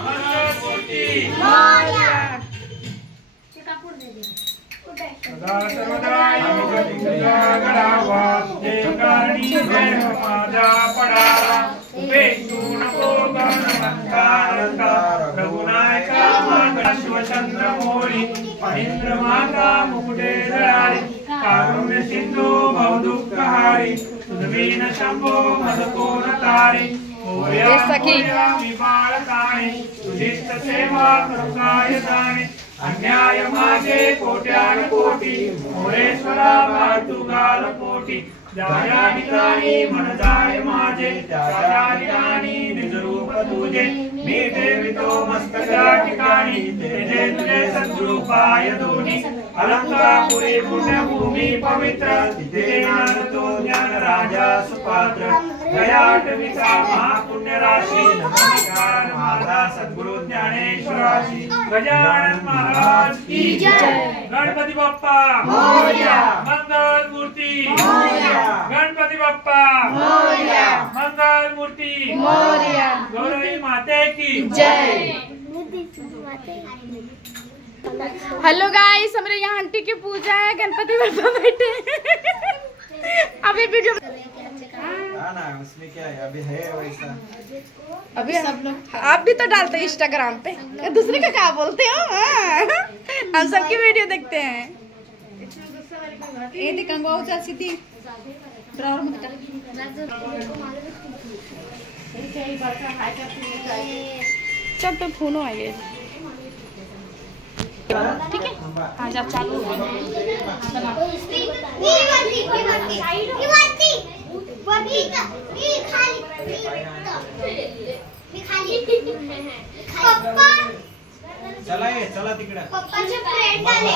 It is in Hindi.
मंगलमूर्ती सदा सर्वदा गडावा कारणी माझा पडावा बेसू नको गणवंता रघुनायका अश्वचंद्र मोरी महेंद्र माता मुकुटे धरारी कारुण्य सिंधू भवदुःखहारी तुझवीन शंभो मदकोन तारे मी बाळकाणे तुझीच सेवा करुणाय जाणे अन्याय माझे कोट्यान कोटी मोरेश्वरा तुगाल पोटी जाया ठिकाणी मन जाय माझे त्या ठिकाणी निज रूप तुझे मी ठेवितो मस्तका ठिकाणी तुझे तुझे सद्रूपाय दोन्ही अलंकापुरी पुण्यभूमी पवित्र तिथे नांदतो ज्ञान राजा सुपात्र गयाटविता महापुण्य राशी नमस्कार माझा सद्गुरु ज्ञानेश्वराशी गजानन महाराज की जय गणपती बाप्पा मोरया मंगल मूर्ती मोरया गणपती बाप्पा मोरया मंगल मूर्ती मोरया गौरी माते की जय। हेलो गाइस, हमारे यहाँ आंटी की पूजा है, गणपति बाप्पा बैठे अभी वीडियो ना उसमें क्या है, अभी है वैसा। अभी सब लोग आप भी तो डालते हैं इंस्टाग्राम पे, दूसरे का क्या बोलते हो? हम सबकी वीडियो देखते हैं। ये दिखाऊंगा वो चाची थी ड्रावर में चल तो फोन आ गए ठीक है। हाँ जब चालू हो चला ये चला तिकडे पप्पाचे फ्रेंड आले